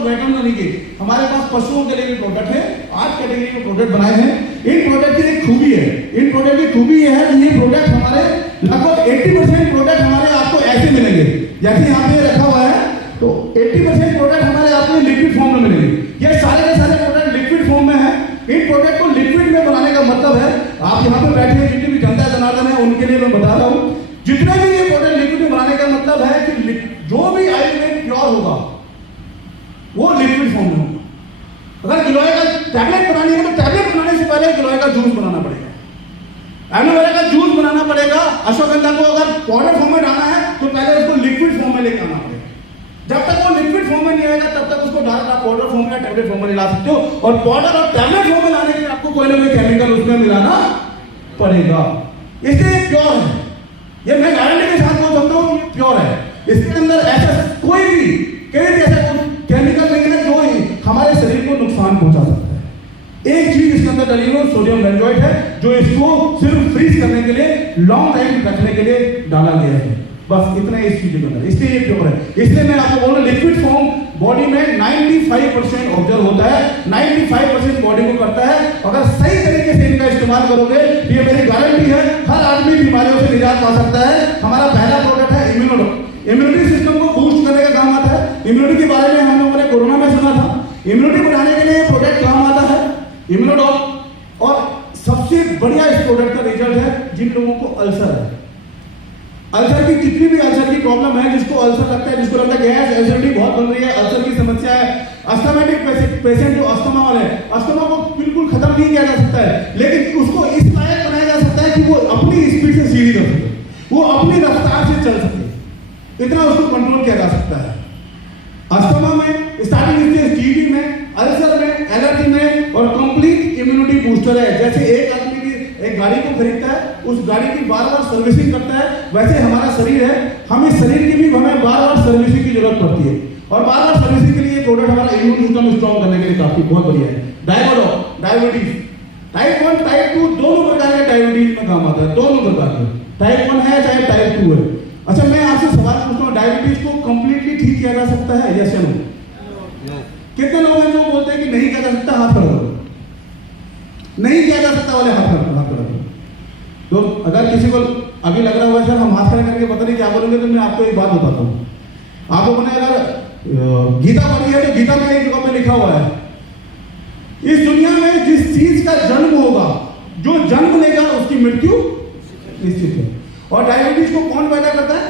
और वेटरनरी के, हमारे पास पशुओं के लिए भी प्रोडक्ट है, 8 कैटेगरी के प्रोडक्ट बनाए हैं। इन प्रोडक्ट की एक खूबी है, इन प्रोडक्ट की खूबी यह है कि ये प्रोडक्ट हमारे लगभग 80% प्रोडक्ट हमारे आपको ऐसे मिलेंगे, जैसे यहाँ पे रखा हुआ है, तो 80% प्रोडक्ट हमारे आपको लिक्विड फॉर्म में मिलेंगे। ये सारे के सारे प्रोडक्ट लिक्विड फॉर्म में है। इन प्रोडक्ट को लिक्विड में बनाने का मतलब है, आप यहाँ पे बैठे हैं जितनी भी जनता जनार्दन है उनके लिए मैं बता रहा हूँ, जितने भी ये प्रोडक्ट लिक्विड में बनाने का मतलब है कि जो भी आयुर्वेद प्योर होगा वो लिक्विड फॉर्म में होगा। अगर गिलोय का टैबलेट बनानी है तो टैबलेट बनाने से पहले गिलोय का जूस बनाना पड़ेगा, एलोवेरा का जूस बनाना पड़ेगा, अश्वगंधा को अगर पाउडर फॉर्म में डालना है तो पहले उसको लिक्विड फॉर्म में लेकर आना पड़ेगा। जब तक वो लिक्विड फॉर्म में नहीं आएगा तब तक उसको डायरेक्ट आप पाउडर फॉर्म में टैबलेट फॉर्म में ला सकते हो, और पाउडर और टैबलेट फॉर्म में लाने के लिए आपको कोई ना कोई केमिकल उसमें मिलाना पड़ेगा। इसलिए प्योर है, ये मैं गारंटी के साथ बोल सकता हूँ ये प्योर है। इसके अंदर ऐसा कोई भी ऐसा केमिकल नहीं है जो हमारे शरीर को नुकसान पहुंचा सकता है। एक चीज इसके अंदर डली हुई सोडियम बेंजोएट है, जो इसको सिर्फ फ्रीज करने के लिए, लॉन्ग टाइम रखने के लिए डाला गया है, बस इतना इस चीज के अंदर, इसलिए ये प्योर है। इसलिए मैं आपको बोल रहा हूं लिक्विड फॉर्म बॉडी में 95% ऑब्जर्व होता है, 95% बॉडी को करता है। अगर सही तरीके से इनका इस्तेमाल करोगे तो ये मेरी गारंटी है हर आदमी बीमारियों से निजात पा सकता है। हमारा पहला प्रोडक्ट है इम्यूनिटी सिस्टम को बूस्ट करने का काम आता है। इम्यूनिटी के बारे में हम लोगों ने कोरोना में सुना था, इम्यूनिटी बढ़ाने के लिए प्रोडक्ट काम आता है इम्यूनोडॉक। और सबसे बढ़िया इस प्रोडक्ट का रिजल्ट है जिन लोगों को अल्सर है, अल्सर की जितनी भी अल्सर की प्रॉब्लम है, जिसको अल्सर लगता है, जिसको लगता है गैस एसिडिटी बहुत बन रही है, अल्सर की समस्या है, अस्थमैटिक पेशेंट जो अस्थमा वाले, अस्थमा को बिल्कुल खत्म नहीं किया जा सकता है, लेकिन उसको इस लायक बनाया जा सकता है कि वो अपनी स्पीड से सीढ़ी कर सके, वो अपनी रफ्तार से चल सके, इतना उसको कंट्रोल किया जा सकता है। अस्थमा में स्टार्टिंग स्टेज, टीबी में, अल्सर में, एलर्जी में, और कंप्लीट इम्यूनिटी बूस्टर है। जैसे एक आदमी एक गाड़ी को खरीदता है, उस गाड़ी की बार बार सर्विसिंग करता है, वैसे हमारा शरीर है, हम इस शरीर की भी हमें बार बार सर्विसिंग की जरूरत पड़ती है, और बार बार सर्विसिंग के लिए प्रोडक्ट हमारा इम्यून सिस्टम स्ट्रॉन्ग करने के लिए काफी बहुत बढ़िया है। डायबिटीज टाइप 1 टाइप 2 दोनों प्रकार के डायबिटीज में काम आता है, दोनों प्रकार के, टाइप 1 है चाहे टाइप 2 है। अच्छा, मैं आपसे सवाल पूछता हूँ, डायबिटीज को कंप्लीटली ठीक किया जा सकता है, यस या नो? कितने लोग हैं जो बोलते हैं कि नहीं किया जा सकता? हाथ खड़ा करो। नहीं किया जा सकता वाले हाथ खड़ा करो। तो अगर किसी को अभी लग रहा हुआ सर हम हाथ खड़ा करके पता नहीं क्या बोलेंगे, तो मैं आपको एक बात बताता हूँ। आपको मैंने अगर गीता पढ़ी है तो गीता में एक जगह पे लिखा हुआ है, इस दुनिया में जिस चीज का जन्म होगा, जो जन्म लेगा उसकी मृत्यु निश्चित है। और डायबिटीज को कौन पैदा करता है?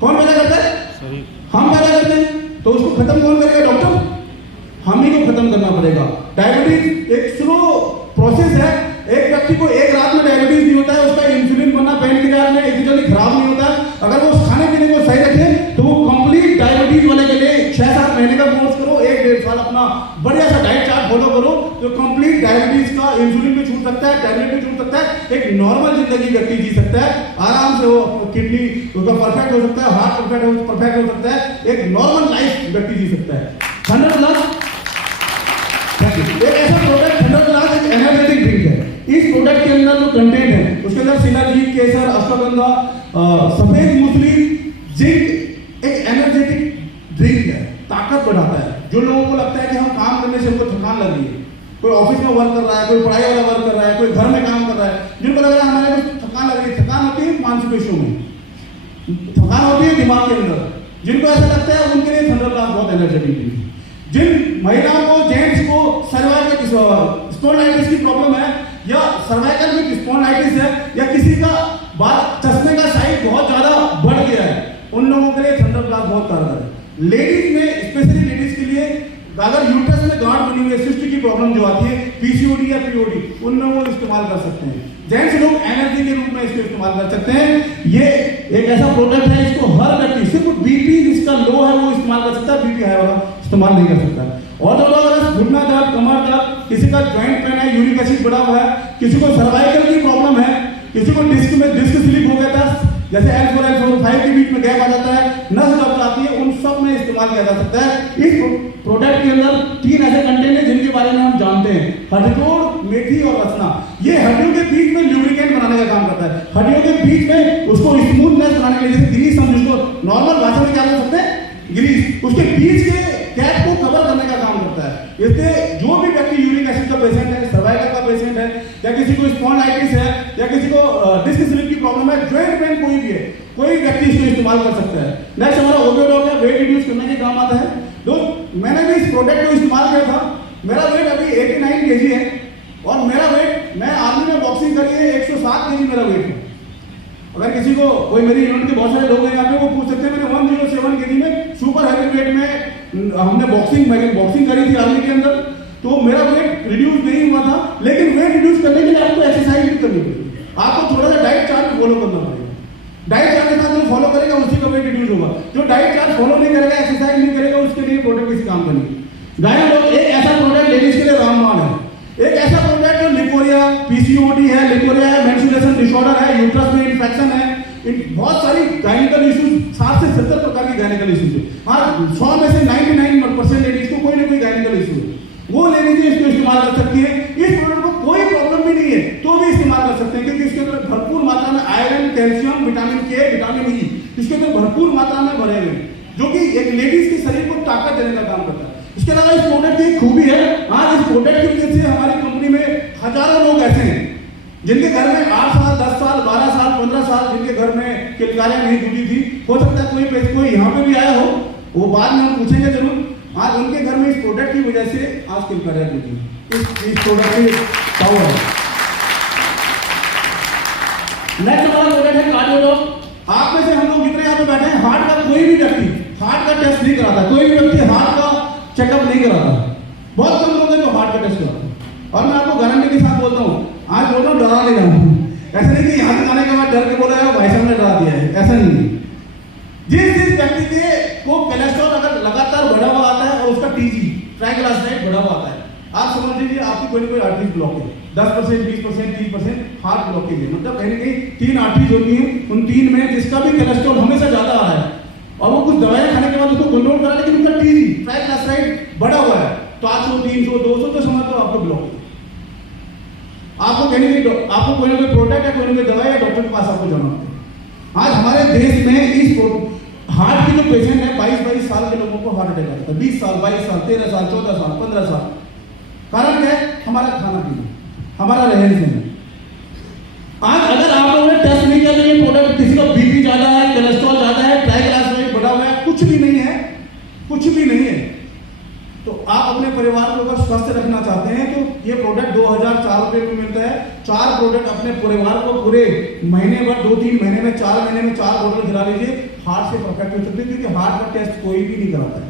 कौन पैदा करता है? हम पैदा करते हैं। तो उसको खत्म कौन करेगा? डॉक्टर। हम ही को खत्म करना पड़ेगा। डायबिटीज एक स्लो प्रोसेस है। एक व्यक्ति को एक रात में डायबिटीज नहीं होता है, उसका इंसुलिन बनना पेन किलर में इतनी जल्दी खराब नहीं होता है। अगर वो खाने पीने को सही रखे तो वो कंप्लीट डायबिटीज वाले के लिए 6-7 महीने का कोर्स करो, 1-1.5 साल अपना बढ़िया सा डाइट चार्ट फॉलो करो, तो कंप्लीट डायबिटीज का इंसुलिन भी छूट सकता है, टैबलेट भी छूट सकता है, एक नॉर्मल जिंदगी व्यक्ति जी सकता है, आराम से वो किडनी उसका परफेक्ट हो सकता है, हार्ट परफेक्ट हो सकता है, एक नॉर्मल लाइफ व्यक्ति जी सकता है। 100+ एक ऐसा प्रोडक्ट 100+ एक एनर्जेटिक ड्रिंक है। इस प्रोडक्ट के अंदर जो कंटेंट है उसके अंदर शिलाजीत, केसर, अश्वगंधा, सफेद मूसली, जिंक, एक एनर्जेटिक ड्रिंक है, ताकत बढ़ाता है। जो लोगों को लगता है कि हम काम करने से हमको थकान लग रही है, कोई ऑफिस में वर्क कर रहा है, कोई पढ़ाई वाला वर्क कर रहा है, कोई घर में काम कर रहा है, जिनको लग रहा है हमारे को थकान लग रही है, थकान होती है मांसपेशियों में, थकान होती है दिमाग के अंदर, जिनको ऐसा लगता है उनके लिए 100+ बहुत एनर्जेटिक ड्रिंक है। जिन महिलाओं को, जेंट्स को सर्वाइकल स्पॉन्डिलाइटिस की प्रॉब्लम है, या सर्वाइकल में स्पॉन्डिलाइटिस है, या किसी का बाल चश्मे का साइज बहुत ज्यादा बढ़ गया है, उन लोगों के लिए 100+ बहुत कारगर है। लेडीज में, स्पेशली लेडीज के लिए, अगर यूट्रस में गांठ बनी हुई है, सिस्ट की प्रॉब्लम जो आती है, पीसीओडी या पीओडी, उन लोगों को इस्तेमाल कर सकते हैं। जेंट्स लोग एनर्जी के रूप में इसको इस्तेमाल कर सकते हैं। ये एक ऐसा प्रोडक्ट है, इसको हर व्यक्ति, सिर्फ बीपी जिसका लो है वो इस्तेमाल कर सकता है, बीपी हाई वाला इस्तेमाल नहीं कर सकता। और जो लोग घुटना दर्द, कमर दर्द, किसी का जॉइंट पेन है, यूरिक एसिड बढ़ा हुआ है, किसी को सर्वाइकल की प्रॉब्लम है, किसी को डिस्क में डिस्क स्लिप हो गया था, जैसे L4 L5 के बीच में गैप आ जाता है, नस दब जाती है, उन सब में इस्तेमाल किया जा सकता है। इस प्रोडक्ट के अंदर 3 ऐसे कंटेंट हैं जिनके बारे में हम जानते हैं, हथगोड़, मेथी और रसना। ये हड्डियों के बीच में ल्यूब्रिकेंट बनाने का काम करता है, हड्डियों के बीच में उसको स्मूथनेस बनाने के लिए, जैसे ग्रीस हम जिसको नॉर्मल भाषा में क्या बोल सकते हैं, ग्रीस उसके बीच के गैप को कवर करने का काम करता है। इससे जो भी व्यक्ति यूरिक एसिड का पेशेंट है, सर्वाइकल का पेशेंट है, या किसी को स्पॉन्डिलाइटिस है, या किसी को डिस्क स्लिप की प्रॉब्लम है, जॉइंट पेन कोई भी है, कोई व्यक्ति इसको इस्तेमाल कर सकता है। नेक्स्ट हमारा ओबियोडॉग है, वेट रिड्यूस करने के काम आता है। दोस्त मैंने भी इस प्रोडक्ट को इस्तेमाल किया था। मेरा वेट अभी 89 kg है और मेरा वेट, मैं आर्मी में बॉक्सिंग करी है, 107 kg मेरा वेट है। अगर किसी को कोई मेरी यूनिट के बहुत सारे लोग हैं यहाँ पे, वो पूछ सकते हैं मैंने 107 kg में सुपर हैवी वेट में हमने बॉक्सिंग करी थी आर्मी के अंदर, तो मेरा वेट रिड्यूस नहीं हुआ था। लेकिन वेट रिड्यूस करने के लिए आपको एक्सरसाइज भी करनी पड़ेगी, आपको थोड़ा सा डाइट चार्ट फॉलो करना पड़ेगा। डाइट चार्ट के साथ जो फॉलो करेगा उसी का वेट रिड्यूस होगा। जो डाइट चार्ट फॉलो नहीं करेगा, एक्सरसाइज नहीं करेगा, उसके लिए प्रोडक्ट किसी काम का नहीं। गाइस एक ऐसा प्रोडक्ट लेडीज के लिए रामबाण है, एक ऐसा प्रोडक्ट जो लिकोरिया, पीसीओडी है, लिकोरिया है, मेंस्ट्रुएशन डिसऑर्डर है, यूट्रस में इन्फेक्शन है, बहुत सारी गायनिकल इश्यूज, 60 से 70 प्रकार की गायनिकल इश्यूज है। हाँ, 100 में से 99% लेडीज को कोई ना कोई गायनिकल इश्यू है, वो लेडीज इसको इस्तेमाल कर सकती है। इस प्रोडक्ट को कोई प्रॉब्लम भी नहीं है तो भी इस्तेमाल कर सकते हैं, क्योंकि इसके अंदर भरपूर मात्रा में आयरन, कैल्शियम, विटामिन के, विटामिन ई इसके अंदर भरपूर मात्रा में भरे हुए हैं, जो कि एक लेडीज के शरीर को ताकत देने का काम करता है। इसके अलावा इस प्रोडक्ट की खूबी है, आज इस प्रोडक्ट की वजह से हमारी कंपनी में हजारों लोग ऐसे हैं जिनके घर में 8 साल, 10 साल, 12 साल, 15 साल जिनके घर में किलकारियां नहीं टूटी थी। हो सकता है कोई यहाँ पे भी आया हो, वो बाद में हम पूछेंगे जरूर। आज उनके घर में इस प्रोडक्ट की वजह से आज किलकारियां टूटी, इस प्रोडक्ट की पावर है। नेक्स्ट हमारा प्रोडक्ट है कार्डियोलॉग। आप में से हम लोग जितने यहाँ पे बैठे हैं, हार्ट का कोई भी व्यक्ति हार्ट का टेस्ट नहीं कराता, कोई भी व्यक्ति हार्ट का चेकअप नहीं कराता। बहुत कम लोग हैं जो हार्ट का टेस्ट कराते हैं। और मैं आपको गारंटी के साथ बोलता हूँ, आज बोल रहा हूँ, डरा नहीं रहा हूँ। ऐसा नहीं कि यहाँ से आने के बाद डर के बोला है भाई साहब ने डरा दिया है, ऐसा नहीं। जिस व्यक्ति के को कोलेस्ट्रॉल अगर लगातार बढ़ा हुआ आता है और उसका टीजी, ट्राइग्लिसराइड बढ़ा हुआ आता है, आप समझ लीजिए आपकी कोई ना कोई आर्टरी ब्लॉक है, 10%, 20%, 30% हार्ट ब्लॉकेज है। मतलब कहीं ना कहीं 3 आर्टरीज होती हैं, उन 3 में जिसका भी कोलेस्ट्रॉल हमेशा ज्यादा आ रहा है और वो कुछ दवाएं खाने के बाद उसको कंट्रोल करा, लेकिन उनका टीजी, ट्राइग्लिसराइड बढ़ा हुआ है, 400, 300, 200 तो समझ लो आपको ब्लॉक है। आपको कहीं आपको कोई ना कोई प्रोडक्ट या कोई ना कोई दवाई या डॉक्टर के पास आपको जाना होता है। आज हमारे देश में इस हार्ट के जो पेशेंट है, 22 साल के लोगों को हार्ट अटैक आता है, 20 साल, 22 साल, 13 साल, 14 साल, 15 साल। कारण क्या है? हमारा खाना पीना, हमारा रहन सहन। आज अगर आप लोगों ने टेस्ट नहीं किया तो ये प्रोडक्ट, किसी का बीपी ज्यादा है, कोलेस्ट्रॉल ज्यादा है, ट्राइग्लिसराइड बढ़ा हुआ है, कुछ भी नहीं है, कुछ भी नहीं है, तो आप अपने परिवार को अगर स्वस्थ रखना चाहते हैं तो ये प्रोडक्ट 2004 रुपए में मिलता है। 4 प्रोडक्ट अपने परिवार को पूरे महीने भर, 2-3 महीने में, 4 महीने में 4 बोतल खिला लीजिए, हार्ट से परफेक्ट हो सकते हैं, क्योंकि हार्ट का टेस्ट कोई भी नहीं कराता है।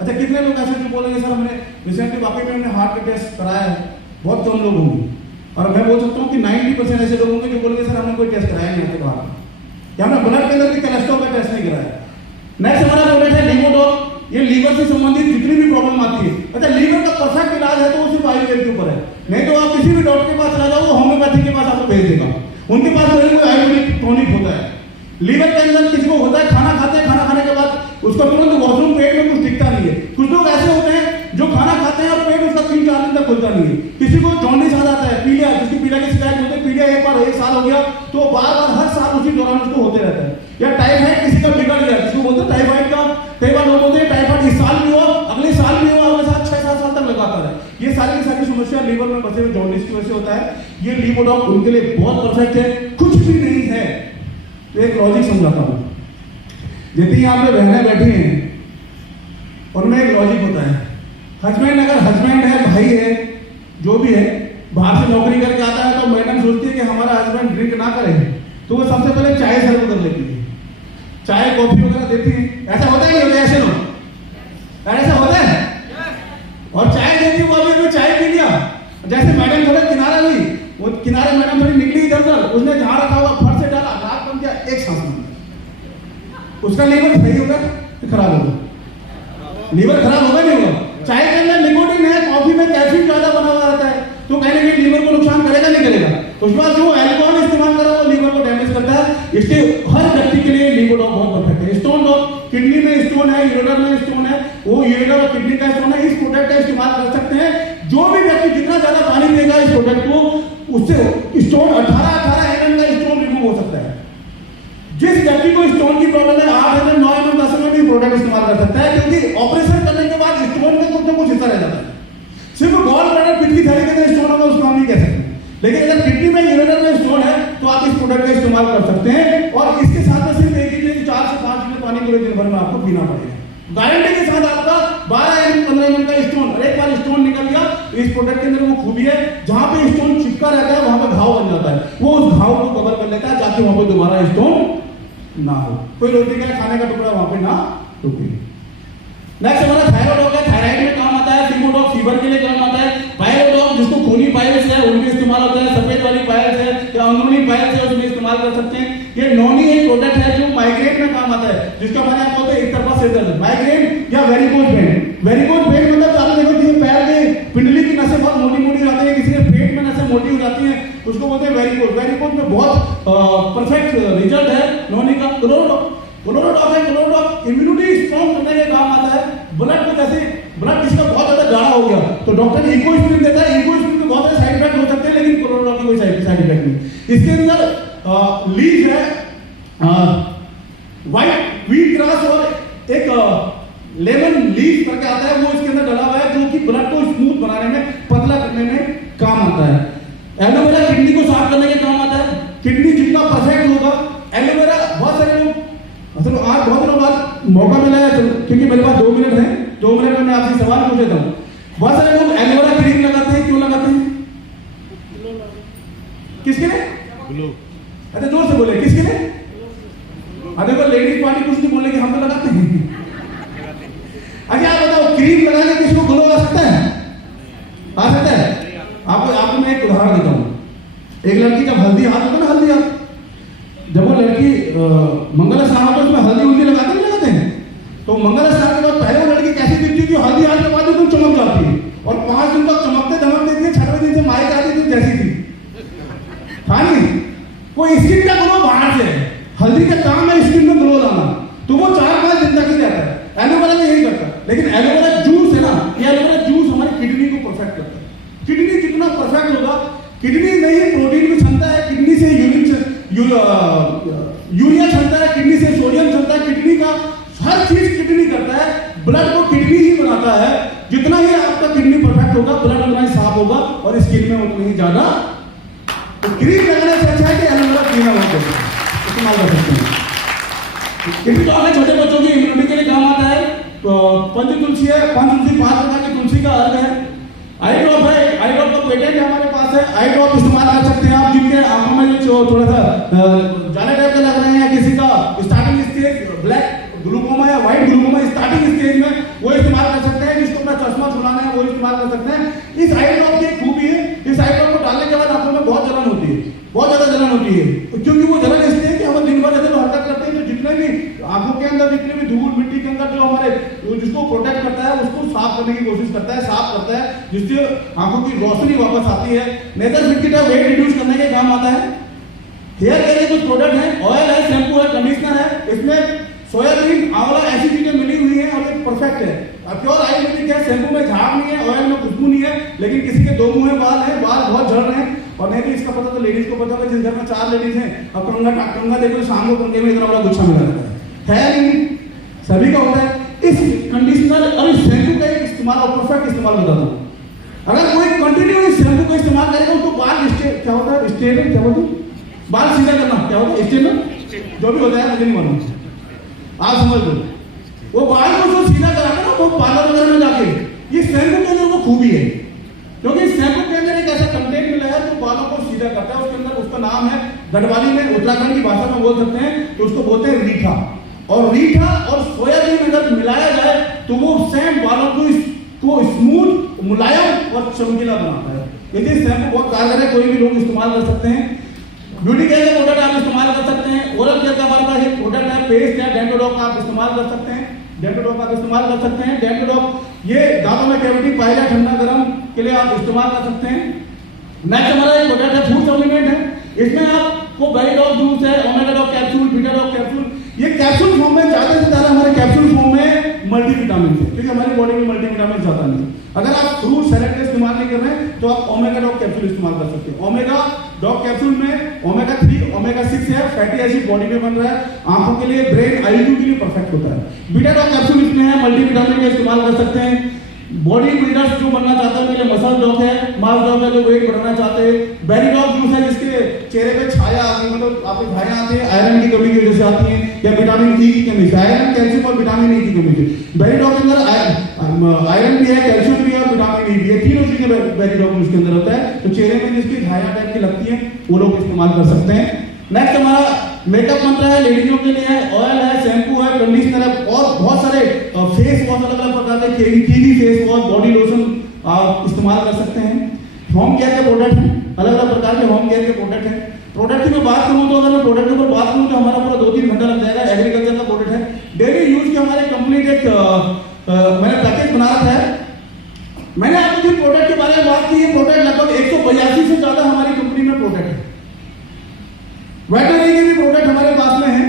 अच्छा, कितने लोग ऐसे जो बोलेंगे सर हमने रिसेंटली वाकई में हमने हार्ट का टेस्ट कराया है? बहुत कम लोग होंगे, और मैं बोल सकता हूँ कि 90% ऐसे लोग होंगे जो बोलेंगे सर हमने कोई टेस्ट कराया नहीं यहाँ के बाहर, या हमने ब्लड के अंदर भी कोलेस्ट्रॉल का टेस्ट नहीं कराया। नेक्स्ट हमारा प्रोडक्ट है लिवोडॉग। ये लीवर से संबंधित जितनी भी प्रॉब्लम आती है, अच्छा लीवर का परफेक्ट इलाज है तो वो सिर्फ आयुर्वेद के ऊपर है, नहीं तो आप किसी भी डॉक्टर के पास चला जाओ, वो होम्योपैथी के पास आपको भेज देगा। उनके पास कोई आयुर्वेदिक टॉनिक होता है। लीवर के अंदर किसी को होता है, खाना खाते हैं, खाना खाने के बाद उसको तुरंत वॉशरूम, पेट में कुछ दिखता नहीं है। कुछ लोग ऐसे होते हैं जो खाना खाते हैं और पेट उसका 3-4 दिन तक खुलता नहीं है। किसी को जॉन्डिस आ जाता है, पीलिया, जिसकी पीलिया की शिकायत होती है, पीलिया एक बार 1 साल हो गया तो बार बार हर साल उसी दौरान उसको होते रहता है। या टाइफाइड किसी का बिगड़ गया, जिसको बोलते हैं टाइफाइड का, कई बार लोग बोलते हैं टाइफाइड इस साल भी हो, अगले साल भी हो, अगले साल 6-7 साल तक लगातार है। ये सारी की सारी समस्या लीवर में बसे हुए जॉन्डिस की वजह से होता है। ये लिवोडॉग उनके लिए बहुत परफेक्ट है, कुछ भी नहीं है। तो एक लॉजिक समझाता हूँ, जितनी यहाँ पे बहनें बैठी हैं उनमें एक लॉजिक होता है। हस्बैंड, अगर हस्बैंड है, भाई है, जो भी है, बाहर से नौकरी करके आता है तो मैडम सोचती है कि हमारा हस्बैंड ड्रिंक ना करे, तो वो सबसे पहले चाय सर्व कर लेती है, चाय कॉफी वगैरह देती है। ऐसा होता है नहीं होता? ऐसे लोग ऐसा होता है। और चाय देती है, वो अभी चाय पी लिया, जैसे मैडम थोड़ा किनारा हुई, वो किनारे मैडम थोड़ी निकली इधर उधर, उसने जहां रखा हुआ फट से डाला, नाक बन गया, एक सांस में उसका लीवर सही होगा कि खराब होगा? लीवर खराब होगा नहीं होगा? चाय के अंदर निकोटीन है, कॉफी में कैफीन ज्यादा बना हुआ रहता है, तो कहीं ना कहीं लीवर को नुकसान करेगा नहीं करेगा? उसके बाद जो अल्कोहल इस्तेमाल कर रहा है वो लीवर को डैमेज करता है। इसलिए हर व्यक्ति के लिए लिवोडॉग बहुत परफेक्ट है। स्टोन डॉग, किडनी में स्टोन है, यूरेटर में स्टोन है, वो यूरेटर और किडनी का स्टोन है, इस प्रोडक्ट का इस्तेमाल कर सकते हैं। जो भी व्यक्ति जितना ज्यादा पानी पिएगा इस प्रोडक्ट को, उससे स्टोन 18 mm का स्टोन रिमूव हो सकता है। जिस व्यक्ति को स्टोन की प्रॉब्लम है, 8 mm, 9 mm, 10 mm product product इस्तेमाल कर सकता है, क्योंकि ऑपरेशन करने के बाद स्टोन में कुछ ना कुछ हिस्सा रह जाता है। सिर्फ गॉल ब्लैडर पिट की थैली के स्टोन होगा उसको हम नहीं कह सकते, लेकिन अगर किडनी में यूरेटर में स्टोन है तो आप इस प्रोडक्ट का इस्तेमाल कर सकते हैं। और इसके साथ में सिर्फ एक ही 4 से 5 लीटर पानी पूरे दिन भर में आपको पीना पड़ेगा। गारंटी के साथ आपका 12 एम 15 एम का स्टोन, और एक बार स्टोन निकल गया, इस प्रोडक्ट के अंदर वो खूबी है जहां पे स्टोन चिपका रहता है वहां पे घाव बन जाता है, वो उस घाव को कवर कर लेता है ताकि वहां पे दोबारा स्टोन ना हो, कोई रोटी का खाने का टुकड़ा वहां पे ना टूटे। नेक्स्ट हमारा थायराइड है, थायराइड में काम आता है, फिमोडॉक फीवर के लिए काम आता है, पायलोडॉक जिसको खूनी पाइल्स है उनमें इस्तेमाल होता है, सफेद वाली पाइल्स है या अंदरूनी पाइल्स है उसमें इस्तेमाल कर सकते हैं। ये नॉनी एक प्रोडक्ट है जो माइग्रेन में काम आता है, जिसका मैंने आपको बोलते हैं एक तरफा सिर दर्द, माइग्रेन या वेरिकोज वेन। वेरिकोज वेन मतलब आपने देखो कि पैर में पिंडली की नसें बहुत मोटी-मोटी हो जाती है, किसी के पेट में नसें मोटी हो जाती हैं, उसको बोलते हैं वेरिकोज। वेरिकोज में बहुत परफेक्ट रिजल्ट है नॉनी का। क्लोरोडॉक है, क्लोरोडॉक इम्यूनिटी स्ट्रांग करने के काम आता है। ब्लड को जैसे ब्लड किसका बहुत ज्यादा गाढ़ा हो गया तो डॉक्टर इकोस्प्रिन देता है, इकोस्प्रिन में बहुत सारे साइड इफेक्ट हो सकते हैं लेकिन क्लोरोडॉक की कोई साइड इफेक्ट नहीं। इसके अंदर लीफ है व्हाइट व्हीट ग्रास और एक लेमन लीफ करके आता है, वो इसके अंदर डला हुआ है जो कि ब्लड को स्मूथ बनाने में, पतला करने में काम आता है। एलोवेरा किडनी को साफ करने के काम आता है। किडनी जितना परफेक्ट होगा, एलोवेरा बहुत सारे लोग असल आज बहुत दिनों बाद मौका मिला है क्योंकि मेरे पास 2 मिनट है, 2 मिनट में मैं आपसे सवाल पूछ लेता हूँ। बहुत सारे लोग एलोवेरा क्रीम लगाते हैं, क्यों लगाते हैं? किसके लिए? अच्छा जोर से बोले, किसके लिए? देखो लेडीज पार्टी कुछ नहीं बोले कि हम तो लगाते हैं। अच्छा आप बताओ क्रीम लगाने किसको ग्लो आ सकता है? आ सकता है? आपको मैं एक उदाहरण देता हूँ। एक लड़की जब हल्दी हाथ होता है ना, हल्दी हाथ जब वो लड़की मंगल स्नान होता है उसमें हल्दी उल्दी लगाते नहीं लगाते हैं, तो मंगल स्नान के बाद पहले वो लड़की कैसी दिखती थी, हल्दी हाथ के बाद एकदम चमक जाती है और 5 दिन तक चमकते धमकते थी, 6वें दिन से मायके आती थी जैसी थी। हाँ नहीं, वो स्किन का ग्लो बाहर से, हल्दी का काम है स्किन में ग्लो लाना, तो वो 4-5 दिन तक ही रहता है। एलोवेरा में यही करता है, लेकिन एलोवेरा जूस है ना, ये एलोवेरा जूस हमारी किडनी को परफेक्ट करता है। किडनी जितना परफेक्ट होगा, किडनी में ही प्रोटीन की क्षमता है, किडनी से यूरिया चलता है, किडनी से सोडियम चलता है, किडनी का हर चीज किडनी करता है, ब्लड को किडनी ही बनाता है। जितना ही आपका किडनी परफेक्ट होगा, ब्लड उतना ही साफ होगा और स्किन में उतनी ही ज्यादा। तो क्रीम लगाने से अच्छा है कि एलोवेरा क्रीम इस्तेमाल कर सकते हैं। किडनी तो हमें छोटे बच्चों की इम्यूनिटी के लिए काम आता है। तो पंच तुलसी है, 5 प्रकार की तुलसी का अर्घ है। आई ड्रॉप है, आई ड्रॉप का पेटेंट हमारे पास है। आई ड्रॉप इस्तेमाल कर सकते हैं आप जिनके आंखों में जो थोड़ा सा जाले टाइप के लग रहे हैं, किसी का स्टार्टिंग स्टेज ब्लैक ग्लूकोमा या व्हाइट ग्लूकोमा स्टार्टिंग स्टेज में, वो इस्तेमाल कर सकते हैं। जिसको अपना चश्मा छुड़ाना है वो इस्तेमाल कर सकते हैं। इस आई ड्रॉप की खूबी है, इस आई ड्रॉप को डालने के बाद आंखों में बहुत जलन होती है, बहुत ज्यादा जलन होती है, क्योंकि वो जलन इसलिए है कि हम दिन भर ऐसे हरकत करते हैं, तो जितने भी आंखों के अंदर जितने भी धूल मिट्टी के अंदर जो हमारे जिसको प्रोटेक्ट करता है उसको साफ करने की कोशिश करता है, साफ करता है, जिससे आंखों की रोशनी वापस आती है। नेचर फिट का वेट रिड्यूस करने के काम आता है। हेयर केयर के कुछ प्रोडक्ट हैं, ऑयल है, शैम्पू है, कंडीशनर है, इसमें सोयाबीन आंवला ऐसी चीजें मिली हुई हैं और ये परफेक्ट है। प्योर आयुर्वेदिक है, शैम्पू में झाग नहीं है, ऑयल में खुशबू नहीं है, लेकिन किसी के 2 मुंह बाल हैं, बाल बहुत झड़ रहे हैं, और नहीं भी इसका पता तो लेडीज को पता है, जिस घर में 4 लेडीज हैं, अब कंगा देखो शाम को कंगे में इतना बड़ा गुच्छा मिला रहता है नहीं, सभी का होता है। इस कंडीशनर और इस शैम्पू का इस्तेमाल और परफेक्ट इस्तेमाल बताता हूँ। अगर कोई कंटिन्यू इस शैम्पू का इस्तेमाल करेगा उसको बाल क्या होता है, स्टेट क्या होता है, बाल सीधा करना क्या होता है, स्टेट जो भी होता है मुझे नहीं मालूम, आप समझ लो। वो बाल को जो सीधा कराता है ना, वो पार्लर वगैरह में जाके, ये शैम्पू के अंदर वो खूबी है, क्योंकि शैम्पू के अंदर एक ऐसा कंटेंट मिला है जो बालों को सीधा करता है। उसके अंदर उसका नाम है, गढ़वाली में उत्तराखंड की भाषा में बोल सकते हैं तो उसको बोलते हैं रीठा। और रीठा और सोयाबीन अगर मिलाया जाए तो वो सेम बालों को स्मूथ, मुलायम और चमकीला बनाता है। यदि शैम्पू बहुत कारगर है, कोई भी लोग इस्तेमाल कर सकते हैं। ब्यूटी केयर के प्रोडक्ट आप इस्तेमाल कर सकते हैं। ओरल केयर का हमारे पास एक प्रोडक्ट है, पेस्ट है, डेंटोडॉक का आप इस्तेमाल कर सकते हैं। डेंटोडॉक आप इस्तेमाल कर सकते हैं। डेंटोडॉक ये दांतों में कैविटी पाएगा, ठंडा गर्म के लिए आप इस्तेमाल कर सकते हैं। नेक्स्ट हमारा एक प्रोडक्ट है, फूड सप्लीमेंट है। इसमें आपको बेरीडॉक जूस है, ओमेगाडॉक कैप्सूल, बीटाडॉक कैप्सूल, ये कैप्सूल फॉर्म में ज्यादा से ज्यादा हमारे कैप्सूल फॉर्म में मल्टीविटामिन है, क्योंकि हमारी बॉडी में मल्टीविटामिन जाता नहीं। अगर आप फ्रूट सैलेड का इस्तेमाल नहीं कर रहे हैं तो आप ओमेगा डॉग कैप्सूल इस्तेमाल कर सकते हैं। ओमेगा डॉग कैप्सूल में ओमेगा 3 ओमेगा 6 है, फैटी एसिड बॉडी में बन रहा है, आंखों के लिए, ब्रेन आईक्यू के लिए परफेक्ट होता है। बीटा डॉग कैप्सूल इसमें है, मल्टीविटामिन का इस्तेमाल कर सकते हैं। बॉडी बिल्डर्स जो बनना चाहते हैं उनके लिए मसल डॉग है, मास डॉग है जो वेट बढ़ाना चाहते हैं। बेरी डॉग जूस है जिसके चेहरे पे छाया आती है, मतलब आपको छाया आती है, आयरन की कमी की वजह से आती है, या विटामिन ई की कमी से, आयरन कैल्शियम और विटामिन ई की कमी से। बेरी डॉग के अंदर आयरन भी है, कैल्शियम भी है और विटामिन ई भी है, तीनों चीजें बेरी डॉग उसके अंदर होता है। तो चेहरे में जिसकी छाया टाइप की लगती है वो लोग इस्तेमाल कर सकते हैं। नेक्स्ट हमारा मेकअप मंत्र है, लेडीजों के लिए है, ऑयल है, शैम्पू है, कंडीशनर है और बहुत सारे फेस वॉश, अलग अलग प्रकार के kiwi face wash, body lotion आप इस्तेमाल कर सकते हैं। होम केयर के प्रोडक्ट हैं, अलग अलग प्रकार के होम केयर के प्रोडक्ट हैं। प्रोडक्ट की मैं बात करूं तो अगर मैं प्रोडक्ट के ऊपर बात करूं तो हमारा पूरा 2-3 घंटा लग जाएगा। एग्रीकल्चर का प्रोडक्ट है, डेली यूज के हमारे कंप्लीट एक मैंने पैकेज बना रखा है। मैंने आपको जिन प्रोडक्ट के बारे में बात की, ये प्रोडक्ट लगभग 182 से ज्यादा हमारी कंपनी में प्रोडक्ट है। वेटरनरी के भी प्रोडक्ट हमारे पास में है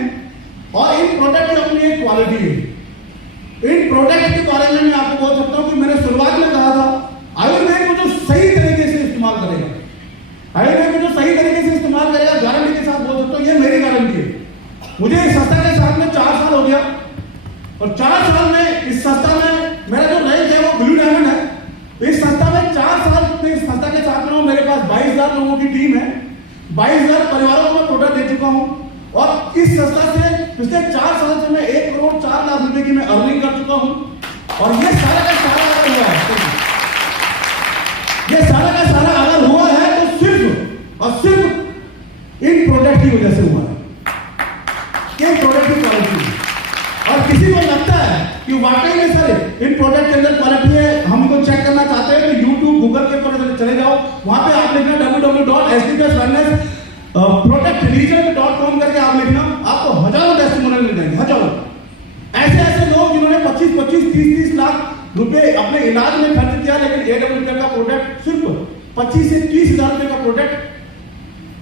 और इन प्रोडक्ट की अपनी एक क्वालिटी है। इन प्रोडक्ट के बारे में मैं आपको बोल सकता हूं कि मैंने शुरुआत में कहा था, आयुर्वेद को जो सही तरीके से इस्तेमाल करेगा, आयुर्वेद को जो सही तरीके से इस्तेमाल करेगा, गारंटी के साथ बोल सकता हूं, ये मेरी गारंटी है। मुझे इस संस्था के साथ में 4 साल हो गया और 4 साल में इस संस्था में मेरा जो रैंक है वो ब्लू डायमंड है। इस संस्था में 4 साल में इस संस्था के साथ में मेरे पास 22,000 लोगों की टीम है, 22,000 परिवारों को प्रोडक्ट दे चुका हूं और इस संस्था से पिछले 4 साल से मैं 1 करोड़ 4 लाख रुपए की मैं अर्निंग कर चुका हूं। और ये सारा का सारा अगर हुआ है, ये सारा का सारा अगर हुआ है तो सिर्फ और सिर्फ इन प्रोडक्ट की वजह से हुआ है, ये प्रोडक्ट की क्वालिटी। और किसी को लगता है कि वाकई में सर इन प्रोडक्ट के अंदर क्वालिटी है, हम इनको चेक करना चाहते हैं तो यूट्यूब गूगल के ऊपर चले जाओ, वहां पे आप लिखना www.sdpswellness.com करके आप लिखना, आपको हजारों टेस्टिमोनियल मिल जाएंगे, हजारों। ऐसे लोग जिन्होंने 25-25, 30-30 लाख रुपए अपने इलाज में खर्च किया, लेकिन AWK का प्रोडक्ट सिर्फ 25 से 30 हजार रुपए का प्रोडक्ट,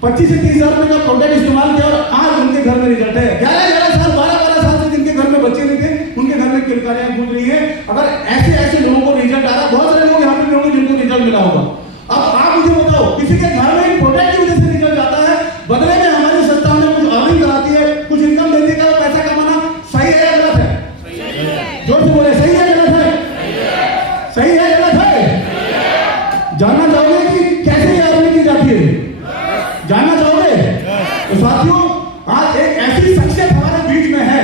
25 से 30 हजार रुपए का प्रोडक्ट इस्तेमाल किया और आज उनके घर में रिजल्ट है। 11-11 साल 12-12 साल से जिनके घर में बच्चे नहीं थे उनके घर में किलकारियां गूंज रही है। अगर ऐसे लोगों को रिजल्ट आ रहा, बहुत सारे लोग यहाँ पे होंगे जिनको रिजल्ट मिला होगा। अब आप मुझे बताओ, किसी के घर में एक प्रोडक्ट की वजह से रिजल्ट आता है, बदले में हमारी संस्था में कुछ अर्निंग कराती है, कुछ इनकम देती है, पैसा कमाना सही है या गलत है? जोर से बोले, सही है गलत है? सही है गलत है? जानना चाहोगे कि कैसे ये अर्निंग की जाती है? जानना चाहोगे? तो साथियों, आज एक ऐसी शख्सियत हमारे बीच में है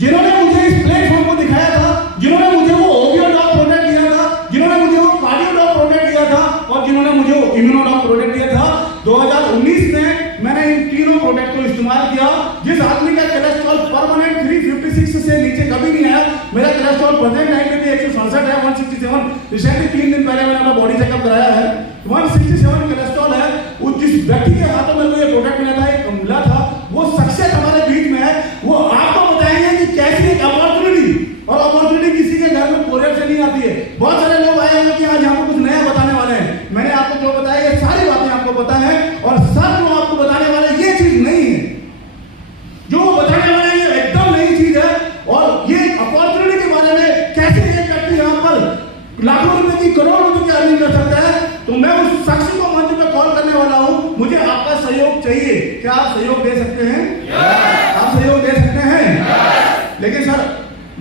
जिन्होंने मुझे इस प्लेटफॉर्म को दिखाया था, जिन्होंने मुझे वो ओवियो डॉग प्रोडक्ट दिया था, जिन्होंने मुझे वो कार्डियो डॉग प्रोडक्ट दिया था और जिन्होंने मुझे वो इम्यूनो डॉग प्रोडक्ट दिया था। 2019 में मैंने इन तीनों प्रोडक्ट को इस्तेमाल किया। जिस आदमी का कोलेस्ट्रॉल परमानेंट 356 से नीचे कभी नहीं आया, मेरा कोलेस्ट्रॉल प्रेजेंट टाइम पे 167 है, 167। रिसेंटली 3 दिन पहले मैंने अपना बॉडी चेकअप कराया है, 167 कोलेस्ट्रॉल है। वो जिस व्यक्ति के हाथों में ये प्रोडक्ट मिला था, एक मिला था, वो शख्सियत हमारे बीच में है। वो आपको बताएंगे कि कैसी एक अपॉर्चुनिटी, और अपॉर्चुनिटी किसी के घर में कोरियर से नहीं आती है। बहुत सारे लोग आए होंगे कि आज हमको कुछ नया बताने वाले हैं। मैंने आपको जो बताया ये सारी बातें आपको पता है, और सब जो आपको बताने वाले ये चीज नहीं है, जो बताने वाले ये एकदम नई चीज है। और ये अपॉर्चुनिटी के बारे में कैसे एक व्यक्ति यहाँ पर लाखों रुपए की, करोड़ों रुपए की अर्निंग कर सकता है, तो मैं उस शख्स को मंच पे कॉल करने वाला हूं। मुझे आपका सहयोग चाहिए। क्या आप सहयोग दे सकते हैं? आप सहयोग दे सकते हैं? लेकिन सर